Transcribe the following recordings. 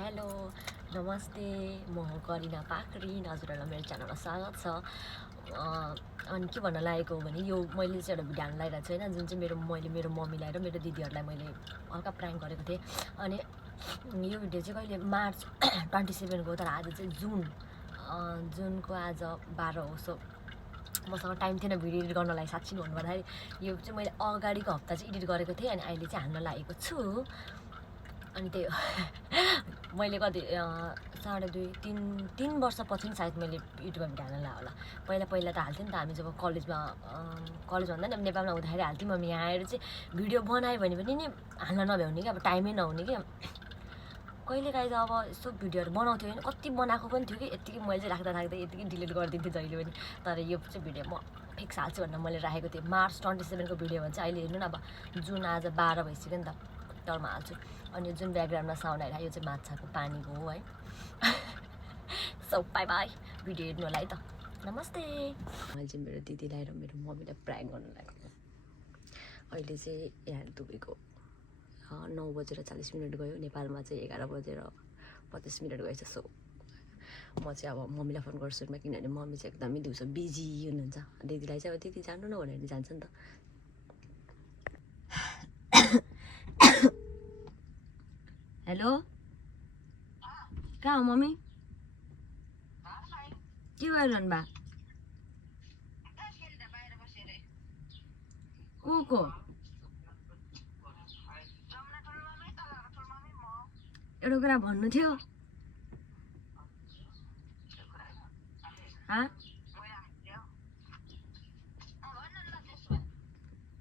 Hello नमस्ते म हो करिना पाखरिन हजुरहरूलाई मेरो च्यानलमा स्वागत छ। अनि के भन्न लागेको हो भने यो मैले चाहिँ एउटा भिडियो हाल्न लागिरहेको छु होइन, जुन चाहिँ मैले मेरो मम्मीलाई र मेरो दिदीहरूलाई मैले हल्का प्राङ्क गरेको थिएँ। अनि यो भिडियो चाहिँ कहिले मार्च 27 को, तर आज चाहिँ जुनको आज 12 हो। सो मसँग टाइम थिएन भिडियो एडिट गर्नलाई। साँच्ची भन्नुपर्दाखेरि यो चाहिँ मैले अगाडिको हप्ता चाहिँ एडिट गरेको थिएँ अनि अहिले चाहिँ हाल्न लागेको छु। अनि त्यही हो मैले कति 3.5 वर्षपछि सायद मैले युट्युबमा भिडियो हाल्न ला होला। पहिला त हाल्थेँ नि त, हामी जब कलेज भन्दा नि अब नेपालमा हुँदाखेरि हाल्थ्यौँ। हामी यहाँ आएर चाहिँ भिडियो बनायो भने पनि नि हाल्न नभ्याउने कि, अब टाइमै नहुने कि। कहिलेकाहीँ त अब यस्तो भिडियोहरू बनाउँथ्यो होइन, कति बनाएको पनि थियो कि, यत्तिकै मैले चाहिँ राख्दा यत्तिकै डिलिट गरिदिन्थेँ जहिले पनि। तर यो चाहिँ भिडियो म फिक्स हाल्छु भनेर मैले राखेको थिएँ। मार्च 27 को भिडियो भन्छ। अहिले हेर्नु न, अब जुन आज 12 भइसक्यो नि त, तलमा हाल्छु। अनि यो जुन ब्याकग्राउन्डमा साउन्ड आइरहेको यो चाहिँ माछाको पानीको हो है। सो बाई बाई, भिडियो हेर्नुलाई त नमस्ते। मैले चाहिँ मेरो दिदीलाई र मेरो मम्मीलाई प्राङ्क गर्नु लागेको। अहिले चाहिँ यहाँ दुबईको 9:40 गयो, नेपालमा चाहिँ 11:25 गएछ। सो म चाहिँ अब मम्मीलाई फोन गर्छु सुरुमा, किनभने मम्मी चाहिँ एकदमै दिउँसो बिजी हुनुहुन्छ। दिदीलाई चाहिँ अब दिदी जानु न भनेर जान्छ नि त। हेलो, कहाँ हो मम्मी? के गरिरहनु बा? को एउटा कुरा भन्नु थियो।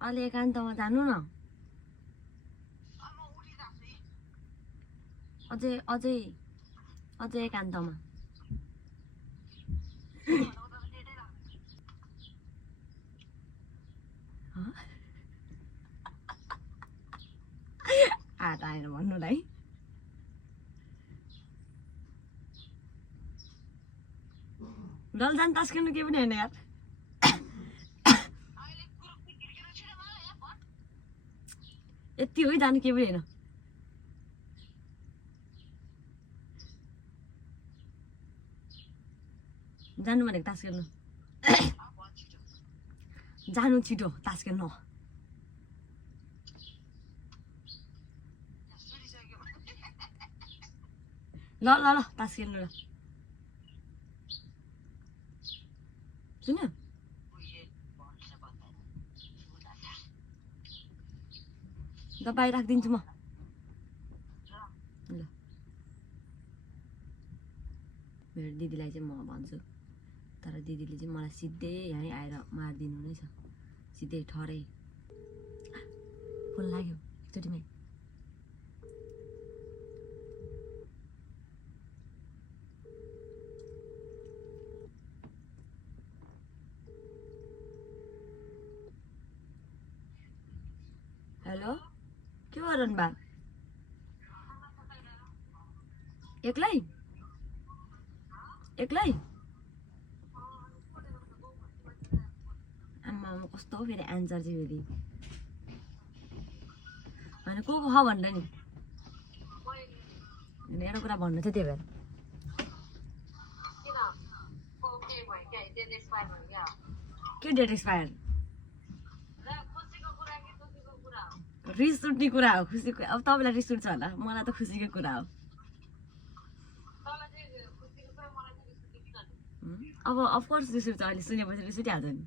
अलि एकान्तमा जानु न। अझै एकान्तमा। आएर भन्नुलाई डल जान तास्किनु केही पनि होइन यार। यति हो जानु केही पनि होइन। जानु भनेको तास खेल्नु। जानु छिटो तास खेल्नु। ल ल ल तास खेल्नु ल। सुन दबाई राखिदिन्छु म। ल मेरो दिदीलाई चाहिँ म भन्छु, तर दिदीले चाहिँ मलाई सिधै यहीँ आएर मारिदिनु नै छ, सिधै ठहरै। फोन लाग्यो एकचोटिमै। हेलो, के गर्नु बा? एक्लै आमा कस्तो हो फेरि एन्सर चाहिँ फेरि होइन को ख भनेर नि एउटा कुरा भन्नु थियो। त्यही भएर के डेट एक्सपायर? रिस उठ्ने कुरा हो, खुसीको। अब तपाईँलाई रिस उठ्छ होला, मलाई त खुसीको कुरा हो। अब अफकोर्स रिस उठ्छ, अहिले सुनेपछि रिस उठिहाल्छ नि।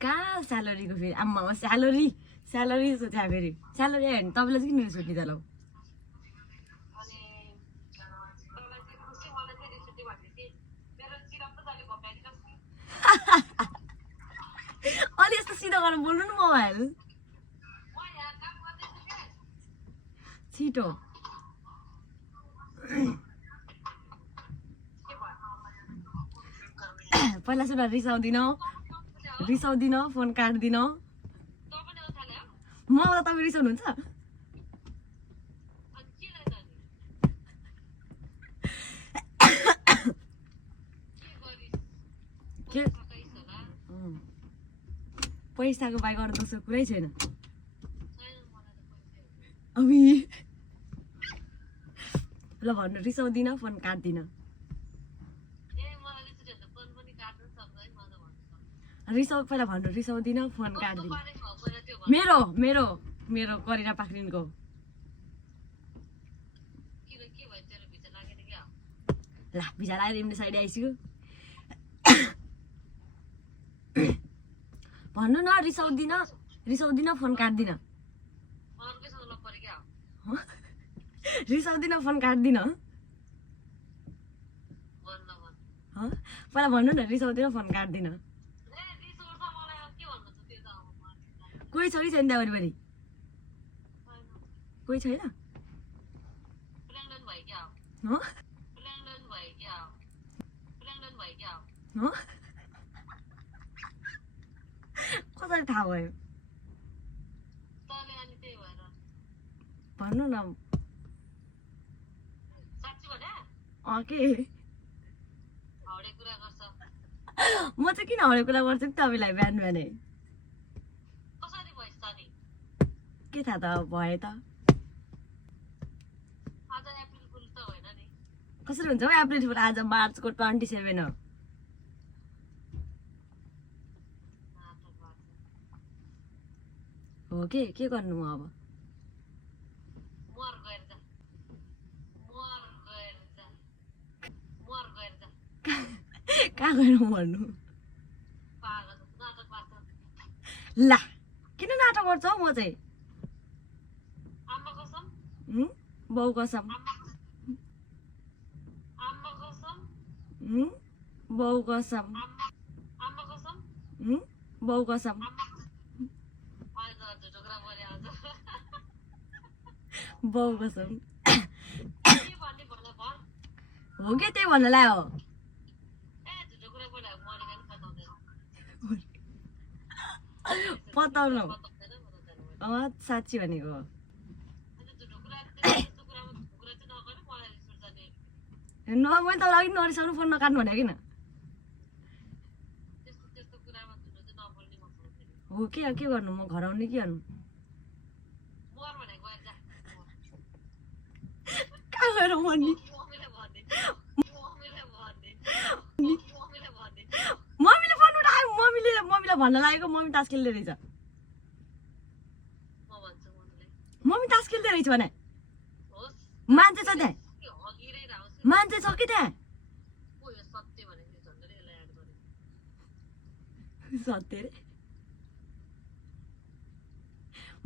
कहाँ स्यालेरीको फेरि आम्मा स्यालेरी सोच्या फेरि स्यालेरी आयो भने तपाईँलाई चाहिँ किन रिस उठ्ने त? ल अलि यस्तो सिधो गरेर बोल्नु न मोबाइल छिटो। पहिला सुन, रिसाउँदिन फोन काट्दिन म। तपाईँ रिसाउनुहुन्छ? पैसाको बाहेक अरू दोस्रो कुरै छैन। अबि ल भन्नु रिसाउँदिन फोन काट्दिन पहिला भन्नु रिसाउँदिन फोन काट्दिन मेरो मेरो मेरो करिना पाखरिनको ला भिजा लागेर इम्ले साइड आइसक्यो भन्नु न रिसाउँदिन फोन काट्दिन रिसाउँदिन फोन काट्दिन पहिला भन्नु न रिसाउँदिन फोन काट्दिन कोही छ कि छैन त्यहाँ वरिपरि कोही छैन कसरी थाहा भयो भन्नु न के म चाहिँ किन हरेक कुरा गर्छु कि तपाईँलाई बिहान बिहानै के थाहा त भए त कसरी हुन्छ हौ अप्रिल फुल आज मार्चको 27 हो हो के गर्नु म अब कहाँ गएर मर्नु ला किन नाटक गर्छ हौ म चाहिँ बाउ कसम बाउ कसम बाउ कसम बाउ कसम हो कि त्यही भन्नलाई हो पताउनु साँच्ची भनेको मैले त अघि नरिसाउनु फोन नकाट्नु भनेको किन हो के गर्नु म घर आउने कि गर्नु कहाँ गएर मर्ने मम्मीले फोन उठायो मम्मीलाई भन्न लागेको मम्मी तास खेल्दै रहेछ मम्मी तास खेल्दै रहेछ भने मान्छे छ त्यहाँ मान्छे छ कि त्यहाँ सत्य रे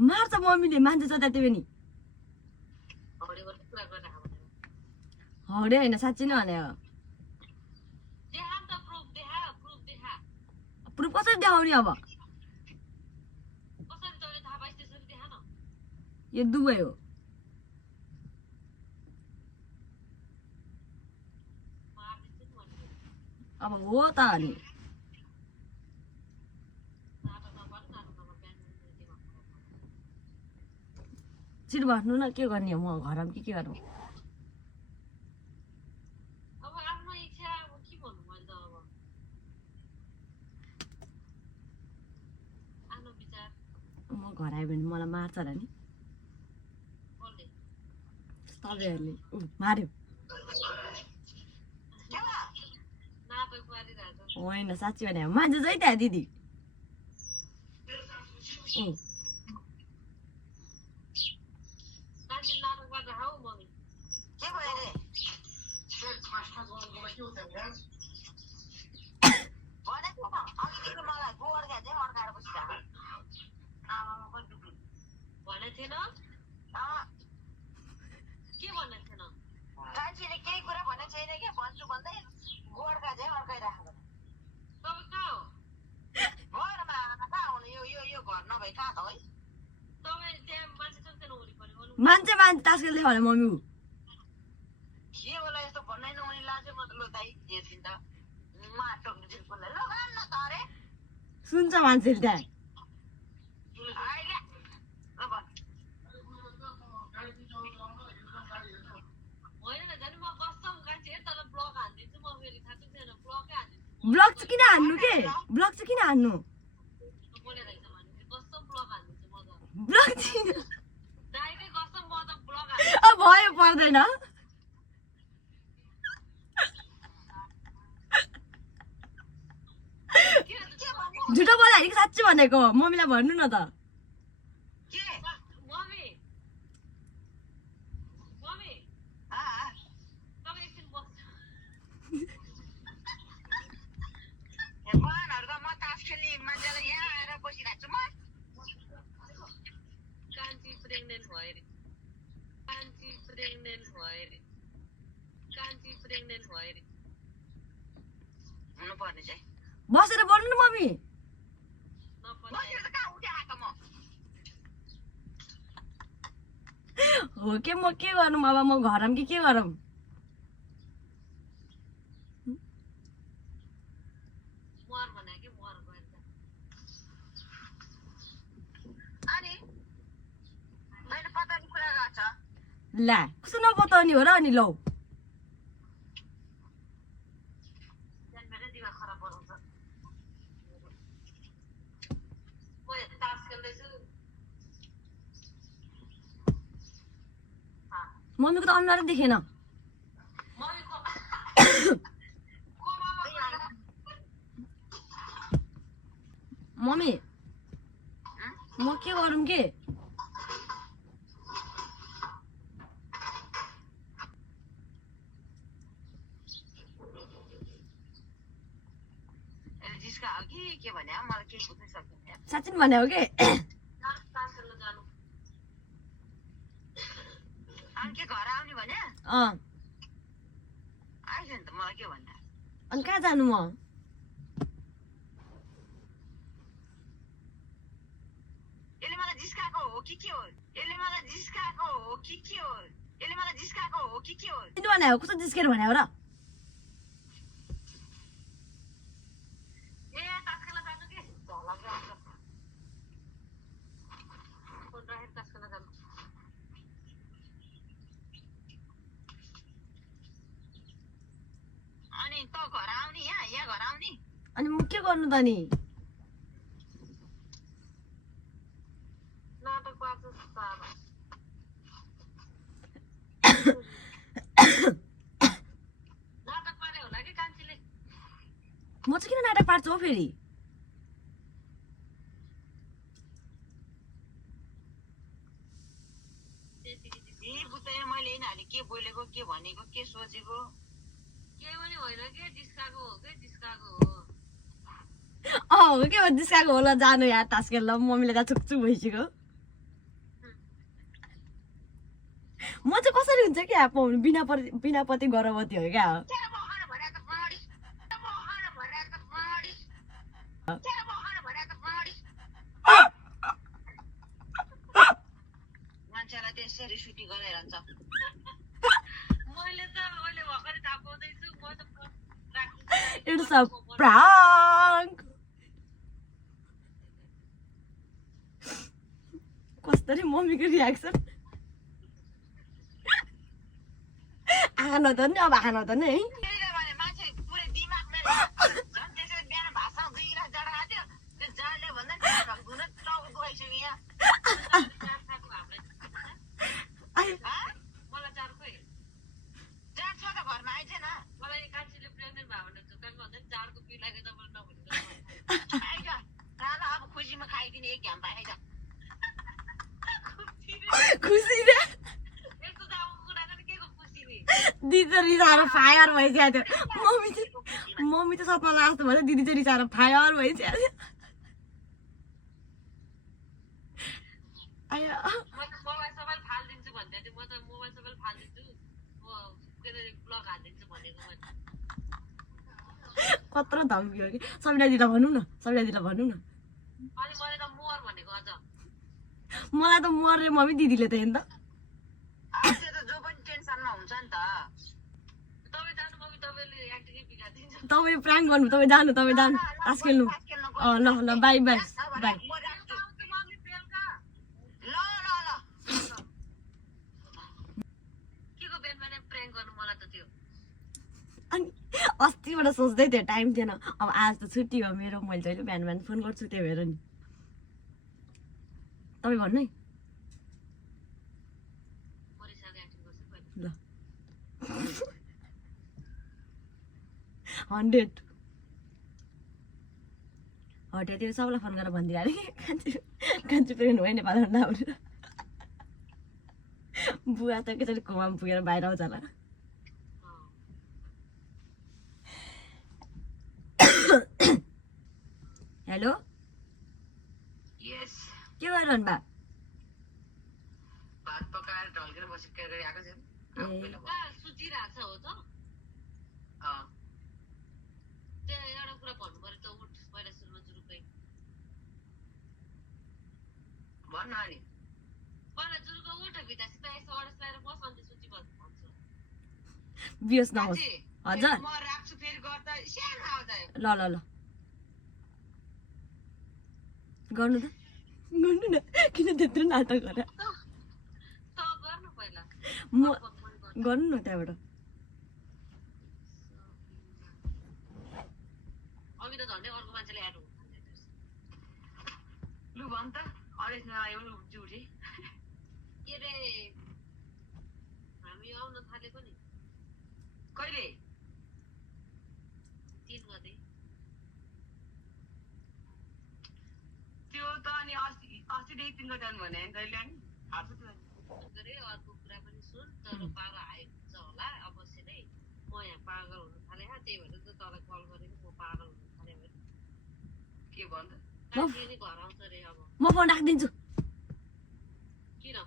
मार्छ मम्मीले मान्छे छ त्यहाँ त्यो पनि हरे होइन साँच्ची नै भने हो प्रुफ कसरी देखाउने अब यो दुवै हो अब हो त अनि छिटो भन्नु न के गर्ने हो म घरमा के गरौँ म घर आयो भने मलाई मार्छ होला नि तपाईँहरूले मार्यो होइन साँच्ची भने मान्छे चाहिँ त्यहाँ दिदी मान्छे तास खेल्दै भने मम्मी सुन्छ मान्छेले त्यहाँ ब्लक चाहिँ किन हान्नु के ब्लक चाहिँ किन हान्नु ब्लक भयो पर्दैन झुटो बोला कि साँच्चै भनेको मम्मीलाई भन्नु न त बसेर बोल्नु न मम्मी हो के म के गर्नु अब म घरम कि के गरौँ ला कस्तो नपताउने हो र अनि लौ मम्मीको त अनुहारै देखेन मम्मी म के गरौँ के साँच्चै भने हो के अनि कहाँ जानु म भने कस्तो जिस्केर भने र अनि म के गर्नु त नि म चाहिँ किन नाटक पार्छु हो फेरि के बोलेको के भनेको के सोचेको के पनि होइन के डिस्काको हो के डिस्काको हो हो के हो डिस्काको होला जानु यार टास्केल ल मम्मीले त चुकचुक भइसक्यो म चाहिँ कसरी हुन्छ क्या बिना पति गर्भवती हो क्या मान्छेलाई त्यसरी सुटी गराइरहन्छ मैले त अहिले भर्खरै थाहा पाउँदैछु म त It's a prank. कसरी मम्मीको रियाक्सन आएन त नि अब आएन त नि है खुसी रे दिदी त रिसाएर फायर भइसक्यो थियो मम्मी त सपना लाग्छ भने दिदी चाहिँ रिसाएर फायर भइसक्यो कत्रो धम्की हो कि सबैलाई दिदा भनौँ न मलाई त मर रे मम्मी दिदीले त हेर्नु त तपाईले प्राङ्क गर्नु तपाईँ जानु तास खेल्नु ल ल बाई बाई बाई अनि अस्तिबाट सोच्दै थियो टाइम थिएन अब आज त छुट्टी हो मेरो मैले जहिले बिहान फोन गर्छु त्यो हेर नि तपाईँ भन्नु है ल 100 हट्यो त्यो सबैलाई फोन गरेर भनिदिइहाल्यो कि कान्छी प्रेग्नेन्ट भयो नेपालमा नआउनु बुवा त एकैचोटि कोमामा पुगेर बाहिर आउँछ होला हेलो यस के गरिरहनु बा भात पकाएर ढल्केर बसेर गरी आएको छ सुतिरहेछ हो त त्यो एउटा कुरा भन्नु पर्यो त उठ पहिला सुरुमा जुरुकै भन्न अनि पहिला जुरुको उठ भित्तासित यसो अडस लगाएर बस अन्त सुति भन्छु बियोस नहोस् हजुर म राख्छु फेरि गर्दा सानो आउँछ ल ल ल गर्नु त गर्नु न किन त्यत्रो नाटक गर त गर्नु पहिला म गर्नु न त्यहाँबाट अघि त झन्डै अर्को मान्छेले एड लु भन् त अरेस नआयो भने उठ्छु उठे के रे हामी आउन थालेको नि कहिले 3 गते त्यो त अनि अस्तिदेखि 3 गते आउनु भने तैँले अनि थाहा छ त्यो अर्को कुरा पनि सुन तर बाबा आइपुग्छ होला अवश्य नै म यहाँ पागल हुन थालेँ त्यही भएर त तँलाई कल गरेको म पागल हुन थालेँ भने के भन्छ नि घर आउँछ रे अब म फोन राखिदिन्छु किन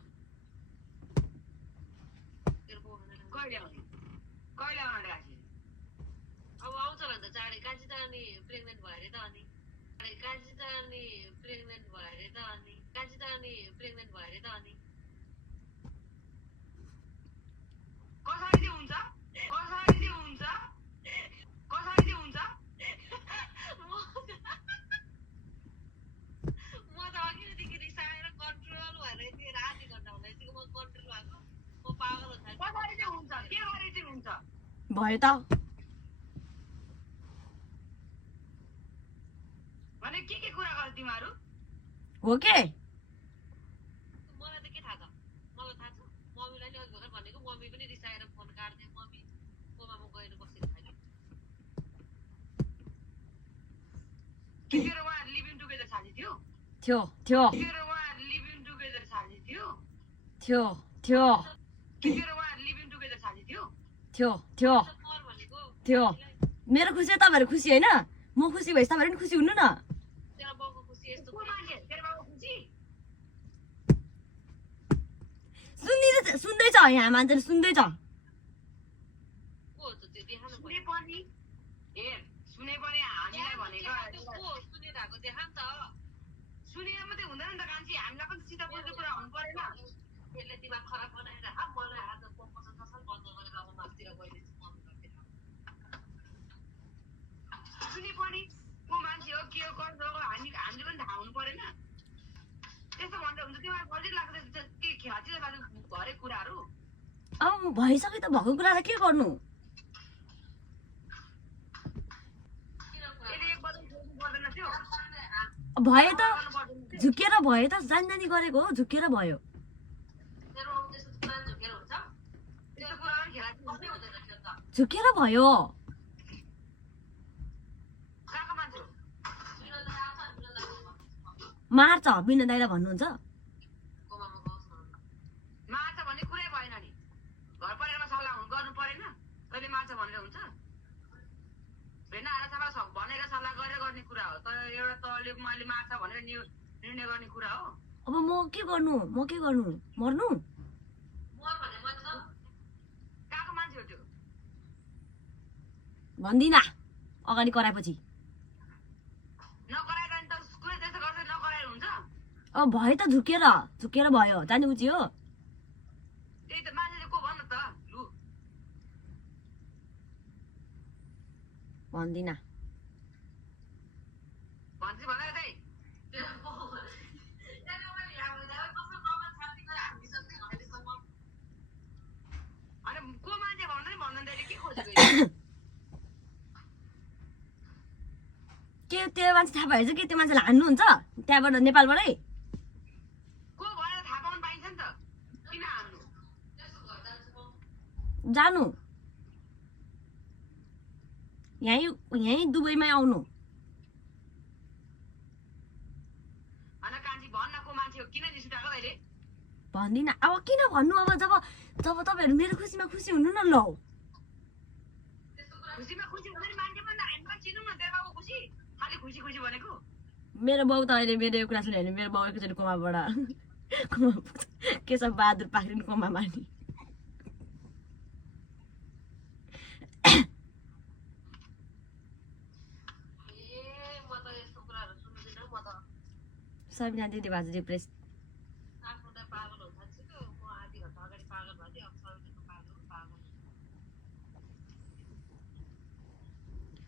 कहिले आउने राखि अब आउँछ भने त चाँडै कान्छी त अनि प्रेग्नेन्ट भयो अरे त अनि कान्छी त अनि प्रेग्नेन्ट भयो अरे त अनि कान्छी त अनि प्रेग्नेन्ट भयो अरे त अनि कसरी चाहिँ हुन्छ कसरी चाहिँ हुन्छ कसरी चाहिँ हुन्छ म त अघिदेखि रिसाएर कन्ट्रोल भएर यति आधी घन्टा हुँदैछ म कन्ट्रोल भएको म पागल हुन्छ कसरी चाहिँ हुन्छ के गरी चाहिँ हुन्छ भयो त भने के कुरा गर्छ तिमीहरू हो के मलाई त के थाहा छ मलाई थाहा छ मम्मीलाई नि अघि भर्खर भनेको मम्मी पनि रिसाएर फोन काट्दै मम्मी कोमामा गएर बसेर थाल्यो तेरो उहाँ लिभिङ टुगेदर साथी थियो थियो थियो तेरो उहाँ लिभिङ टुगेदर साथी थियो थियो थियो तेरो उहाँ लिभिङ टुगेदर साथी थियो थियो थियो मर भनेको थियो मेरो खुसी तपाईँहरू खुसी होइन म खुसी भएपछि तपाईँहरू पनि खुसी हुनु न तेरो बाउको खुसी यस्तो को मान्छे तेरो बाउको खुसी सुन्दैछ यहाँ मान्छेले सुन्दैछ को हो त त्यो देखाउनु पर्यो पनि हेर सुने पनि हामीलाई भनेको को सुनिरहेको देखा नि त सुनेर मात्रै हुँदैन नि त कान्छी हामीलाई पनि सिधा बोल्ने कुरा हुनु परेन त्यसले दिमाग खराब बनाएर मलाई आज पम्पसन ससल बन्द गरेर अब मासतिर गइदिन्छ सुने पनि को मान्छे हो के हो कसो हो हामीले पनि थाहा हुनु परेन त्यस्तो भन्दा हुन्छ तिमीलाई बलिद लाग्छ के ख्याची लाग्छ घरै कुराहरू अब भइसक्यो त भएको कुरालाई के गर्नु भयो त झुकेर भयो त जानी गरेको हो झुकेर भयो झुकेर भयो मार्छ बिना दाइलाई भन्नुहुन्छ मार्छ भन्ने कुरै भएन नि घर परिवारमा सल्लाह गर्नु परेन तैँले मार्छ भनेर हुन्छ भेना आएर भनेर सल्लाह गरेर गर्ने कुरा हो तर एउटा तले मैले मार्छ भनेर निर्णय गर्ने कुरा हो अब म के गर्नु मर्नु कहाँको मान्छे हो त्यो भन्दिन अगाडि कराएपछि नकराएर नि त कुरै त्यस्तो गर्छ नकराएर हुन्छ अब भयो त झुकेर भयो जाने बुझी हो त्यही त मान्छेले को भन्नु त लु भन्दिन भन्छ भनेर चाहिँ अनि को मान्छे भन्दैन भन्दैन के खोजेको के त्यो मान्छे थाहा भएछ कि त्यो मान्छेलाई हान्नुहुन्छ त्यहाँबाट नेपालबाटै को भएर थाहा पाउनु पाइन्छ नि त किन हान्नु जानु यहीँ दुबईमै आउनु भन्दिनँ अब किन भन्नु अब जब तपाईँहरू मेरो खुसीमा खुसी हुनु न ल खुसीमा खुसी हुँदैन मान्छे पनि हामीलाई चिनौँ न तेरो बाबु खुसी खालि खुसी खुसी भनेको मेरो बाउ त अहिले मेरो कुरा सुन्यो भने मेरो बाउ एकचोटि कोमाबाट कोमा पुग्छ केशव बहादुर पाखरिन कोमा मानि सबिना दिदी भाजु डिप्रेस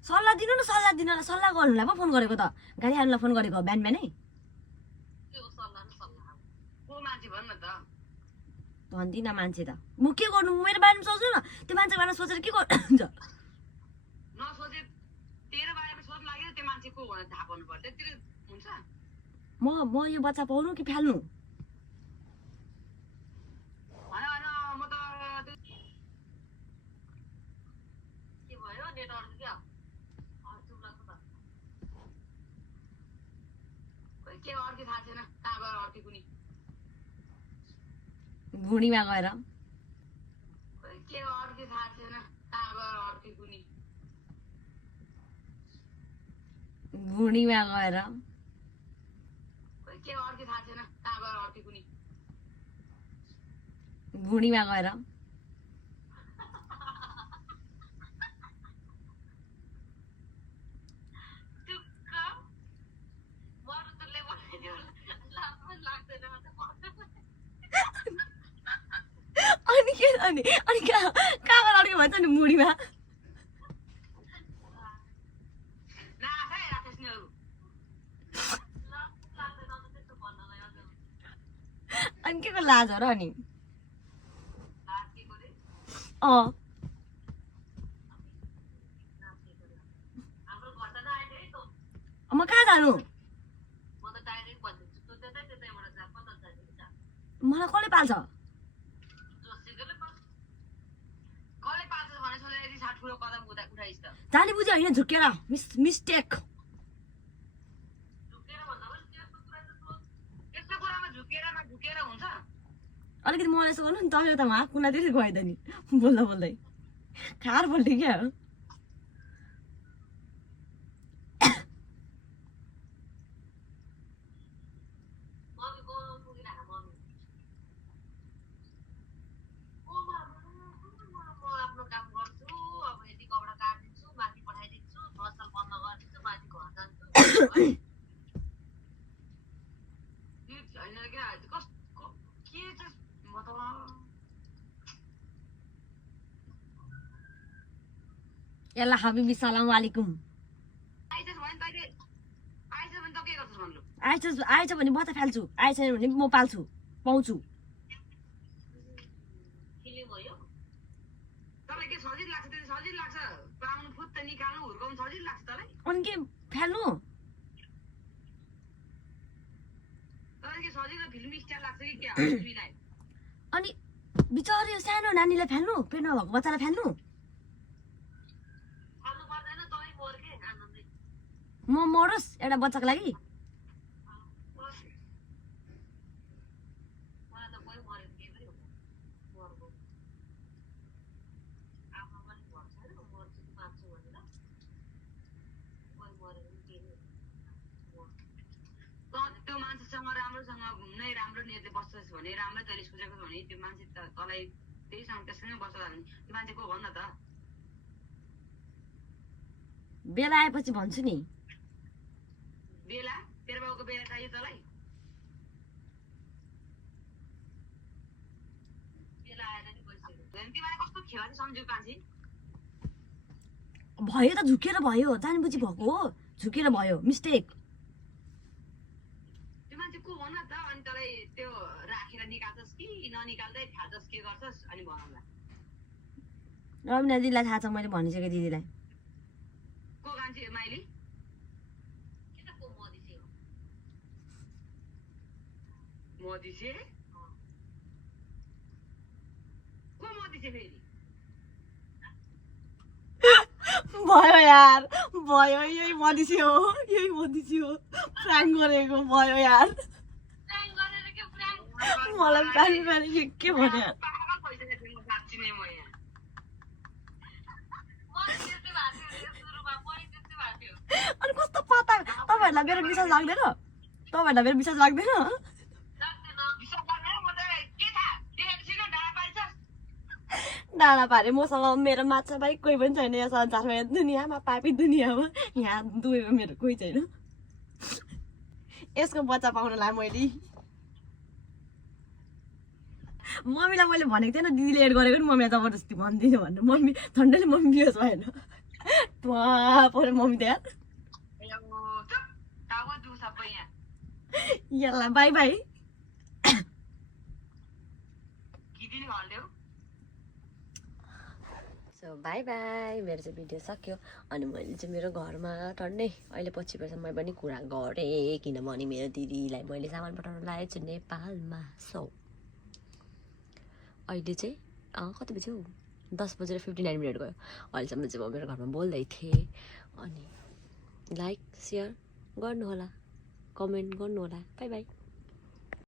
सल्लाह दिनु न सल्लाह दिनलाई सल्लाह गर्नुलाई पो फोन गरेको त गाडी हाल्नुलाई फोन गरेको बिहान बिहानै भन्दिनँ मान्छे त म के गर्नु मेरो बारेमा सोच्नु न त्यो मान्छेको बारेमा सोचेर के गर्नुहुन्छ म यो बच्चा पाउनु कि फाल्नु भुँडीमा गएर भुँडीमा गएर भुँडीमा गएर अनि के अनि अनि कहाँबाट अड्के भन्छ नि मुडीमा अनि के को लाज हो र अनि म कहाँ जानु मलाई कसले पाल्छ जानी बुझ्यो होइन झुकेर मिस्टेक अलिकति मलाई यसो गर्नु नि तपाईँ त उहाँ कुना त्यसरी गएन नि बोल्दा बोल्दै खार बोल्थ्यो क्या यल्ला हबिबी सलाम वालेकुम आएछ भने बच्चा फाल्छु आएछ भने म पाल्छु पाउँछु अनि के फाल्नु अनि बिचारी सानो नानीलाई फाल्नु पेट नभएको बच्चालाई फाल्नु म मरोस् एउटा बच्चाको लागि त्यो मान्छेसँग राम्रोसँग नै राम्रो नियतले बस्छस् भने राम्रै तरिकाले सोचेको छ भने त्यो मान्छे त तँलाई त्यहीसँग त्यससँगै बस्छ भने त्यो मान्छे को भन्न त बेला आएपछि भन्छु नि बेला तेरो बाउको बेला चाहियो तँलाई बेला आएर नि बसिसक्यो तिमीलाई कस्तो खेलाडी सम्झ्यो कान्छी भयो त झुकेर भयो जानी बुझी भएको हो झुकेर भयो मिस्टेक त्यो मान्छे को भन्न त अनि तँलाई त्यो राखेर निकाल्छस् कि ननिकाल्दै फाल्छस् के गर्छस् अनि भनौँला रमिना दिदीलाई थाहा छ मैले भनिसकेँ दिदीलाई को कान्छी माइली मदिसे को मदिसे फेरि भयो यार भयो यही मदिसी हो प्राङ गरेको भयो यार मलाई पानी पानी के भने पागल भइसकेको थिएँ म साँच्ची नै म यहाँ त्यस्तै भएको थियो सुरुमा पनि त्यस्तै भएको थियो अनि कस्तो पता तपाईँहरूलाई मेरो विश्वास लाग्दैन तपाईँहरूलाई मेरो विश्वास लाग्दैन विश्वास लाग्दैन म त के थाहा देखेको छैन डाँडा पारिछस् डाँडा पारे मसँग मेरो माछा भाइ कोही पनि छैन यहाँ संसारमा यहाँ दुनियाँमा पापी दुनियाँमा यहाँ दुवैमा मेरो कोही छैन यसको बच्चा पाउनलाई मैले मम्मीलाई मैले भनेको थिएन दिदीले एड गरेको नि मम्मीलाई जबरजस्ती भन्दिनँ भनेर मम्मी झन्डैले मम्मी बिहोस भएन पऱ्यो मम्मी त यार टाउको दुख सबै यहाँ यल्ला बाई बाई किदिन हल्यो सो बाई बाई मेरो चाहिँ भिडियो सक्यो अनि मैले चाहिँ मेरो घरमा टन्नै अहिले पछि वर्षमा पनि कुरा गरेँ किनभने मेरो दिदीलाई मैले सामान पठाउन लागेको छु नेपालमा सो अहिले चाहिँ कति बज्यो 10:59 गयो अहिलेसम्म चाहिँ म मेरो घरमा बोल्दै थिएँ अनि लाइक सेयर गर्नुहोला कमेन्ट गर्नुहोला बाई बाई